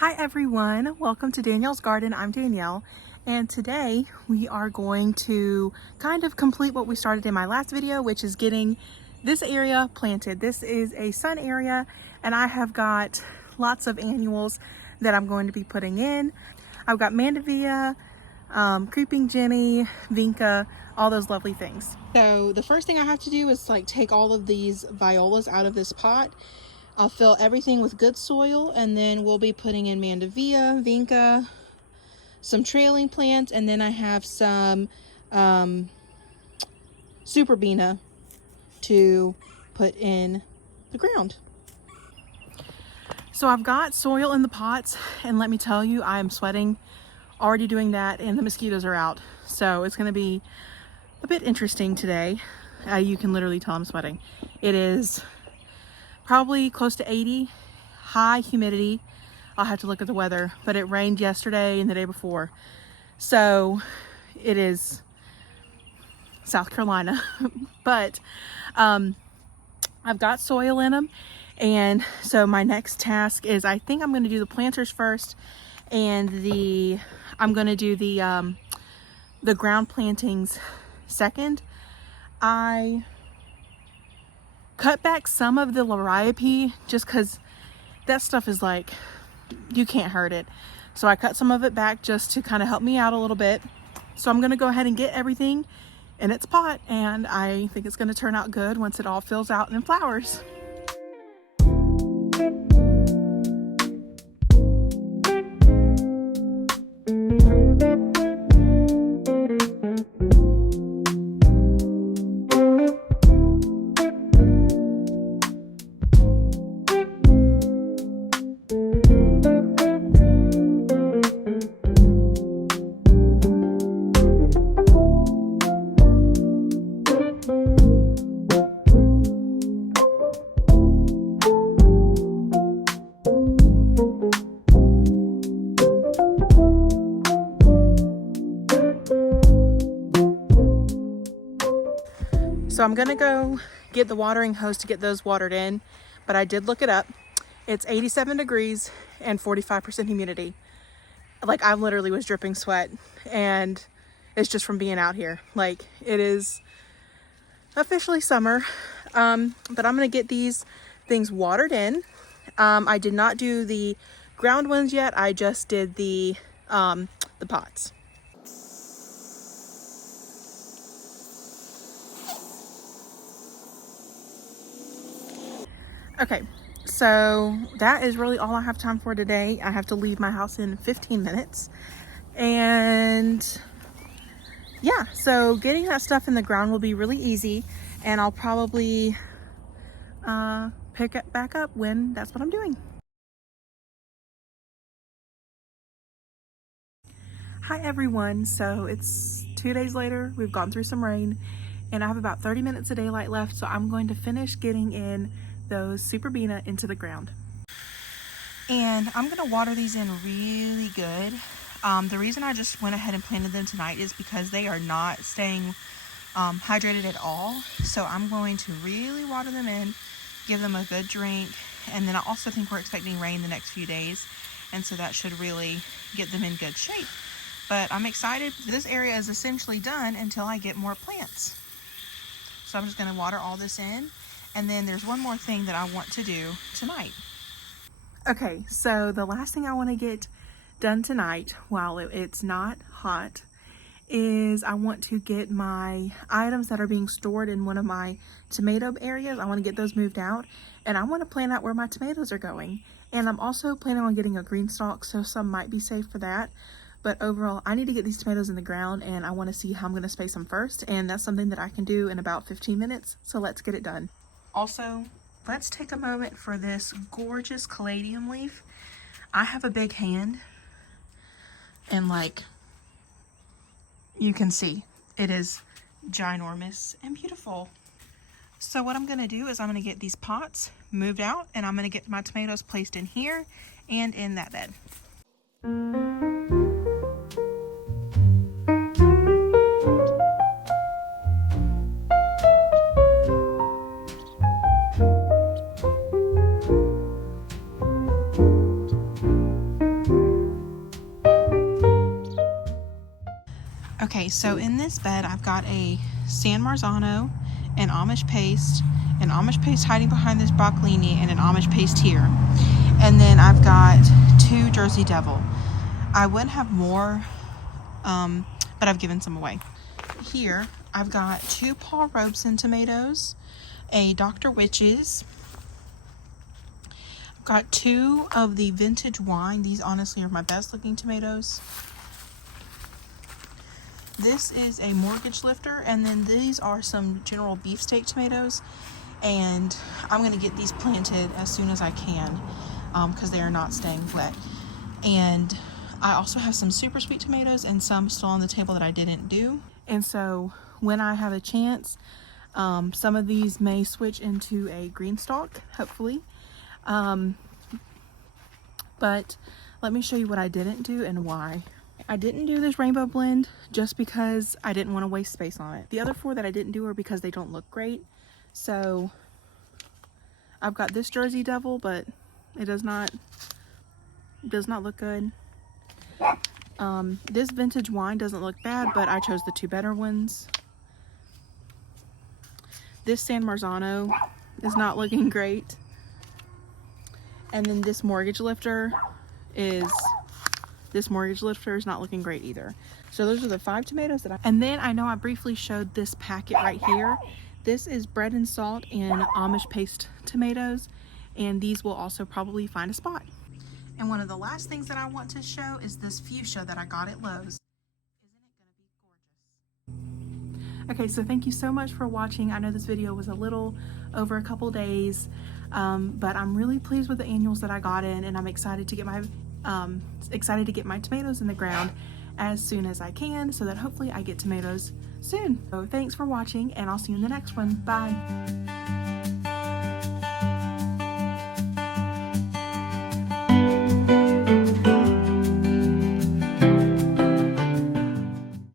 Hi everyone, welcome to Danielle's Garden. I'm Danielle, and today we are going to kind of complete what we started in my last video, which is getting this area planted. This is a sun area, and I have got lots of annuals that I'm going to be putting in. I've got Mandevilla, Creeping Jenny, Vinca, all those lovely things. So the first thing I have to do is take all of these violas out of this pot. I'll fill everything with good soil, and then we'll be putting in Mandevilla, Vinca, some trailing plants, and then I have some Superbena to put in the ground. So I've got soil in the pots, and let me tell you, I am sweating already doing that, and the mosquitoes are out. So it's going to be a bit interesting today. You can literally tell I'm sweating. It is probably close to 80, high humidity. I'll have to look at the weather, but it rained yesterday and the day before. So it is South Carolina, but I've got soil in them. And so my next task is, I think I'm going to do the planters first, and I'm going to do the ground plantings second. I cut back some of the liriope just because that stuff is you can't hurt it. So I cut some of it back just to kind of help me out a little bit. So I'm going to go ahead and get everything in its pot, and I think it's going to turn out good once it all fills out and flowers. So I'm gonna go get the watering hose to get those watered in, but I did look it up. It's 87 degrees and 45% humidity. I literally was dripping sweat, and it's just from being out here. It is officially summer, but I'm gonna get these things watered in. I did not do the ground ones yet. I just did the pots. Okay, so that is really all I have time for today. I have to leave my house in 15 minutes. And yeah, so getting that stuff in the ground will be really easy, and I'll probably pick it back up when that's what I'm doing. Hi everyone, so it's 2 days later. We've gone through some rain, and I have about 30 minutes of daylight left, so I'm going to finish getting in those Superbena into the ground. And I'm gonna water these in really good. The reason I just went ahead and planted them tonight is because they are not staying hydrated at all. So I'm going to really water them in, give them a good drink, and then I also think we're expecting rain the next few days, and so that should really get them in good shape. But I'm excited. This area is essentially done until I get more plants. So I'm just gonna water all this in. And then there's one more thing that I want to do tonight. Okay, so the last thing I want to get done tonight while it's not hot is I want to get my items that are being stored in one of my tomato areas. I want to get those moved out, and I want to plan out where my tomatoes are going. And I'm also planning on getting a green stalk, so some might be safe for that. But overall, I need to get these tomatoes in the ground, and I want to see how I'm going to space them first. And that's something that I can do in about 15 minutes. So let's get it done. Also, let's take a moment for this gorgeous caladium leaf. I have a big hand, and you can see, it is ginormous and beautiful. So what I'm going to do is I'm going to get these pots moved out, and I'm going to get my tomatoes placed in here and in that bed. Okay, so in this bed I've got a San Marzano, an Amish paste hiding behind this broccolini, and an Amish paste here. And then I've got 2 Jersey Devil. I would have more, but I've given some away. Here I've got 2 Paul Robeson tomatoes, a Dr. Witch's. I've got 2 of the vintage wine. These honestly are my best looking tomatoes. This is a mortgage lifter, and then these are some general beefsteak tomatoes, and I'm going to get these planted as soon as I can because they are not staying wet. And I also have some super sweet tomatoes and some still on the table that I didn't do. And so when I have a chance, some of these may switch into a green stalk, hopefully. But let me show you what I didn't do and why. I didn't do this rainbow blend just because I didn't want to waste space on it. The other 4 that I didn't do are because they don't look great. So I've got this Jersey Devil, but it does not look good. This vintage wine doesn't look bad, but I chose the 2 better ones. This San Marzano is not looking great. And then this mortgage lifter is not looking great either. So those are the 5 tomatoes that and then I know I briefly showed this packet right here. This is bread and salt and Amish paste tomatoes, and these will also probably find a spot. And one of the last things that I want to show is this fuchsia that I got at Lowe's. Isn't it going to be gorgeous? Okay, so thank you so much for watching. I know this video was a little over a couple days, but I'm really pleased with the annuals that I got in, and I'm excited to get my tomatoes in the ground as soon as I can, so that hopefully I get tomatoes soon. So thanks for watching, and I'll see you in the next one. Bye.